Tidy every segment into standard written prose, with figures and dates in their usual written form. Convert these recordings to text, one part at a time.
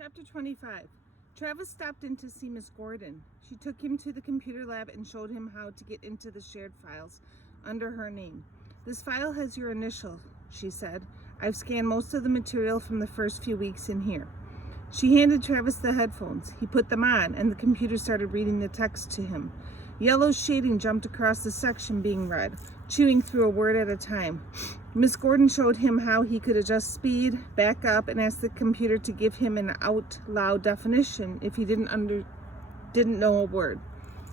Chapter 25. Travis stopped in to see Miss Gordon. She took him to the computer lab and showed him how to get into the shared files under her name. "This file has your initial," she said. "I've scanned most of the material from the first few weeks in here." She handed Travis the headphones. He put them on, and the computer started reading the text to him. Yellow shading jumped across the section being read, chewing through a word at a time. Miss Gordon showed him how he could adjust speed, back up, and ask the computer to give him an out-loud definition if he didn't know a word.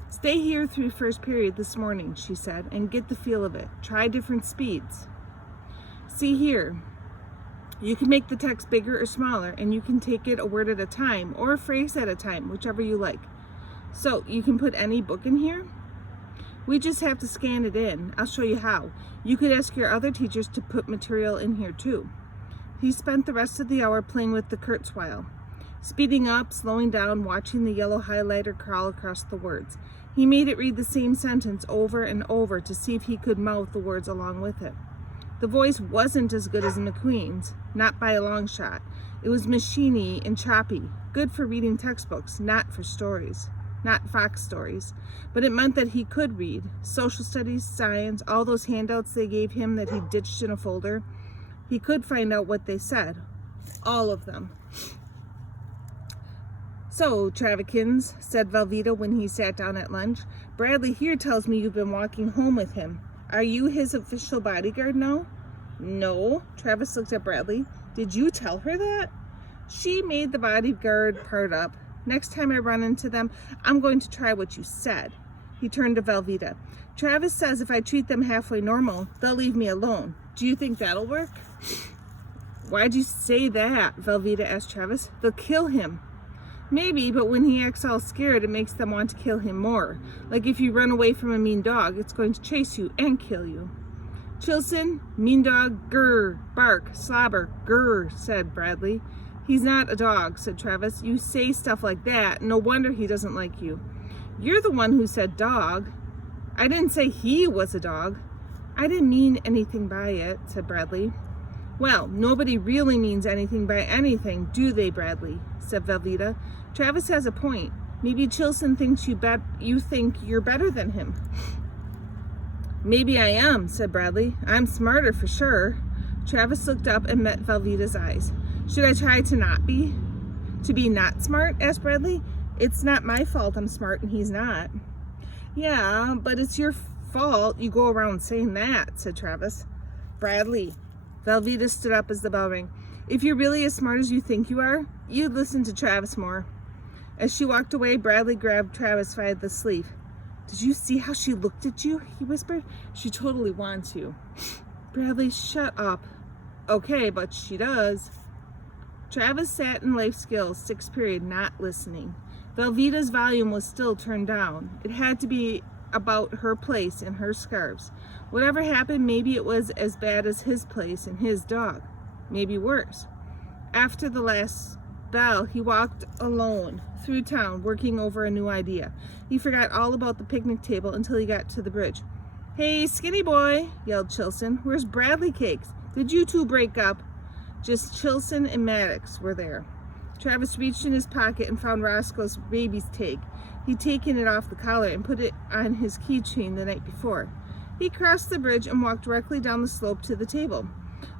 "Stay here through first period this morning," she said, "and get the feel of it. Try different speeds. See here. You can make the text bigger or smaller, and you can take it a word at a time or a phrase at a time, whichever you like. So, you can put any book in here? We just have to scan it in. I'll show you how. You could ask your other teachers to put material in here too." He spent the rest of the hour playing with the Kurzweil, speeding up, slowing down, watching the yellow highlighter crawl across the words. He made it read the same sentence over and over to see if he could mouth the words along with it. The voice wasn't as good as McQueen's, not by a long shot. It was machiney and choppy, good for reading textbooks, not for stories. Not Fox stories, but it meant that he could read social studies, science, all those handouts they gave him that he ditched in a folder. He could find out what they said, all of them. "So, Travikins," said Velveeta when he sat down at lunch, "Bradley here tells me you've been walking home with him. Are you his official bodyguard now?" "No." Travis looked at Bradley. "Did you tell her that?" "She made the bodyguard part up. Next time I run into them, I'm going to try what you said." He turned to Velveeta. "Travis says if I treat them halfway normal, they'll leave me alone. Do you think that'll work?" "Why'd you say that?" Velveeta asked Travis. "They'll kill him." "Maybe, but when he acts all scared, it makes them want to kill him more. Like if you run away from a mean dog, it's going to chase you and kill you." "Chilson, mean dog, grr, bark, slobber, grr," said Bradley. "He's not a dog," said Travis. "You say stuff like that. No wonder he doesn't like you." "You're the one who said dog." "I didn't say he was a dog." "I didn't mean anything by it," said Bradley. "Well, nobody really means anything by anything, do they, Bradley?" said Velveeta. "Travis has a point. Maybe Chilson thinks you think you're better than him." "Maybe I am," said Bradley. "I'm smarter for sure." Travis looked up and met Velveeta's eyes. "Should I try to not be? To be not smart?" asked Bradley. "It's not my fault I'm smart and he's not." "Yeah, but it's your fault you go around saying that," said Travis. "Bradley." Velveeta stood up as the bell rang. "If you're really as smart as you think you are, you'd listen to Travis more." As she walked away, Bradley grabbed Travis by the sleeve. "Did you see how she looked at you?" he whispered. "She totally wants you." "Bradley, shut up." "Okay, but she does." Travis sat in life skills, 6th period, not listening. Velveeta's volume was still turned down. It had to be about her place and her scarves. Whatever happened, maybe it was as bad as his place and his dog. Maybe worse. After the last bell, he walked alone through town, working over a new idea. He forgot all about the picnic table until he got to the bridge. "Hey, skinny boy," yelled Chilson. "Where's Bradley Cakes? Did you two break up?" Just Chilson and Maddox were there. Travis reached in his pocket and found Roscoe's baby's tag. He'd taken it off the collar and put it on his keychain the night before. He crossed the bridge and walked directly down the slope to the table.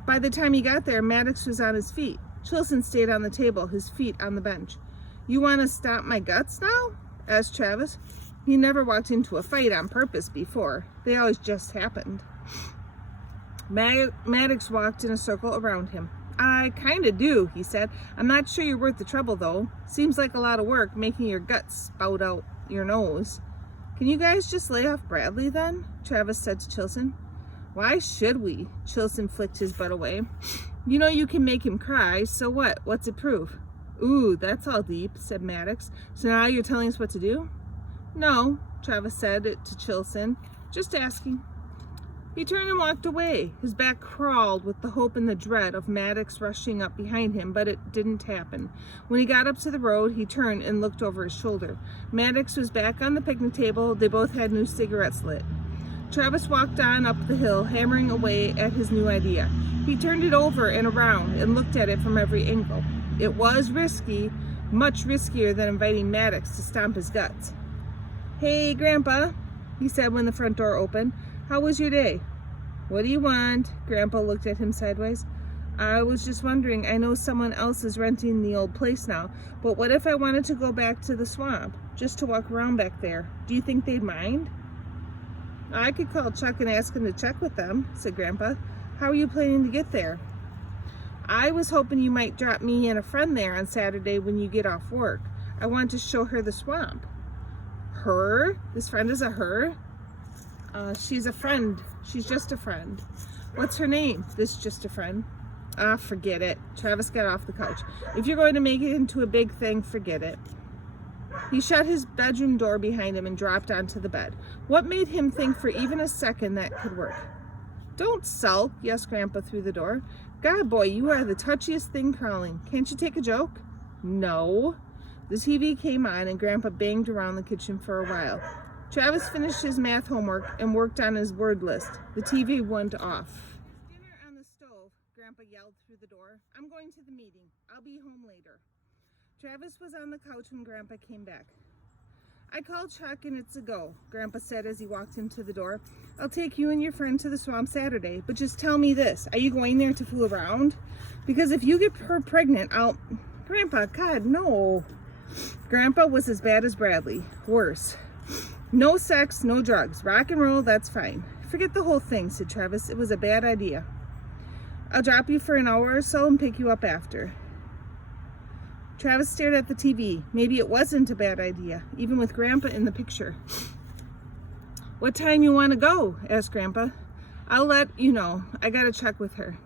By the time he got there, Maddox was on his feet. Chilson stayed on the table, his feet on the bench. "You want to stomp my guts now?" asked Travis. He never walked into a fight on purpose before. They always just happened. Maddox walked in a circle around him. "I kinda do," he said. "I'm not sure you're worth the trouble, though. Seems like a lot of work making your guts spout out your nose." "Can you guys just lay off Bradley, then?" Travis said to Chilson. "Why should we?" Chilson flicked his butt away. "You know you can make him cry, so what? What's it prove?" "Ooh, that's all deep," said Maddox. "So now you're telling us what to do?" "No," Travis said it to Chilson. "Just asking." He turned and walked away. His back crawled with the hope and the dread of Maddox rushing up behind him, but it didn't happen. When he got up to the road, he turned and looked over his shoulder. Maddox was back on the picnic table. They both had new cigarettes lit. Travis walked on up the hill, hammering away at his new idea. He turned it over and around and looked at it from every angle. It was risky, much riskier than inviting Maddox to stomp his guts. "Hey, Grandpa," he said when the front door opened. "How was your day?" "What do you want?" Grandpa looked at him sideways. "I was just wondering, I know someone else is renting the old place now, but what if I wanted to go back to the swamp, just to walk around back there? Do you think they'd mind?" "I could call Chuck and ask him to check with them," said Grandpa. "How are you planning to get there?" "I was hoping you might drop me and a friend there on Saturday when you get off work. I want to show her the swamp." "Her? This friend is a her?" She's a friend. She's just a friend." "What's her name?" "This just a friend." "Ah, forget it." Travis got off the couch. "If you're going to make it into a big thing, forget it." He shut his bedroom door behind him and dropped onto the bed. What made him think for even a second that could work? "Don't sulk," yelled Grandpa through the door. "God, boy, you are the touchiest thing crawling. Can't you take a joke?" "No." The TV came on and Grandpa banged around the kitchen for a while. Travis finished his math homework and worked on his word list. The TV went off. "Dinner on the stove," Grandpa yelled through the door. "I'm going to the meeting. I'll be home later." Travis was on the couch when Grandpa came back. "I called Chuck and it's a go," Grandpa said as he walked into the door. "I'll take you and your friend to the swamp Saturday, but just tell me this, are you going there to fool around? Because if you get her pregnant, I'll..." "Grandpa, God, no." Grandpa was as bad as Bradley. Worse. "No sex, no drugs. Rock and roll, that's fine." "Forget the whole thing," said Travis. "It was a bad idea. I'll drop you for an hour or so and pick you up after." Travis stared at the TV. Maybe it wasn't a bad idea, even with Grandpa in the picture. "What time you want to go?" asked Grandpa. "I'll let you know. I gotta check with her."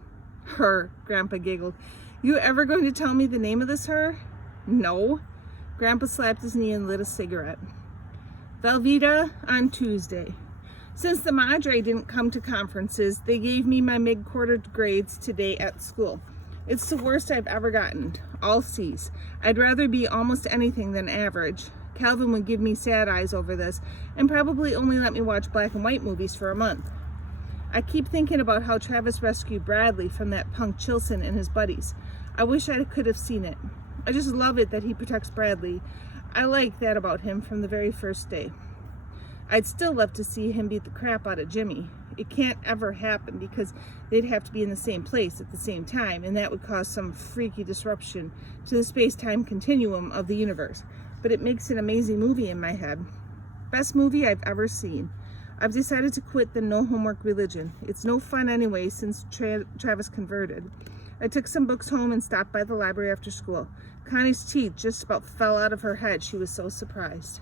"Her," Grandpa giggled. "You ever going to tell me the name of this her?" "No." Grandpa slapped his knee and lit a cigarette. "Velveeta on Tuesday. Since the Madre didn't come to conferences, they gave me my mid-quarter grades today at school. It's the worst I've ever gotten. All C's. I'd rather be almost anything than average. Calvin would give me sad eyes over this and probably only let me watch black and white movies for a month. I keep thinking about how Travis rescued Bradley from that punk Chilson and his buddies. I wish I could have seen it. I just love it that he protects Bradley. I like that about him from the very first day. I'd still love to see him beat the crap out of Jimmy. It can't ever happen because they'd have to be in the same place at the same time, and that would cause some freaky disruption to the space-time continuum of the universe. But it makes an amazing movie in my head. Best movie I've ever seen. I've decided to quit the no homework religion. It's no fun anyway since Travis converted. I took some books home and stopped by the library after school. Connie's teeth just about fell out of her head. She was so surprised.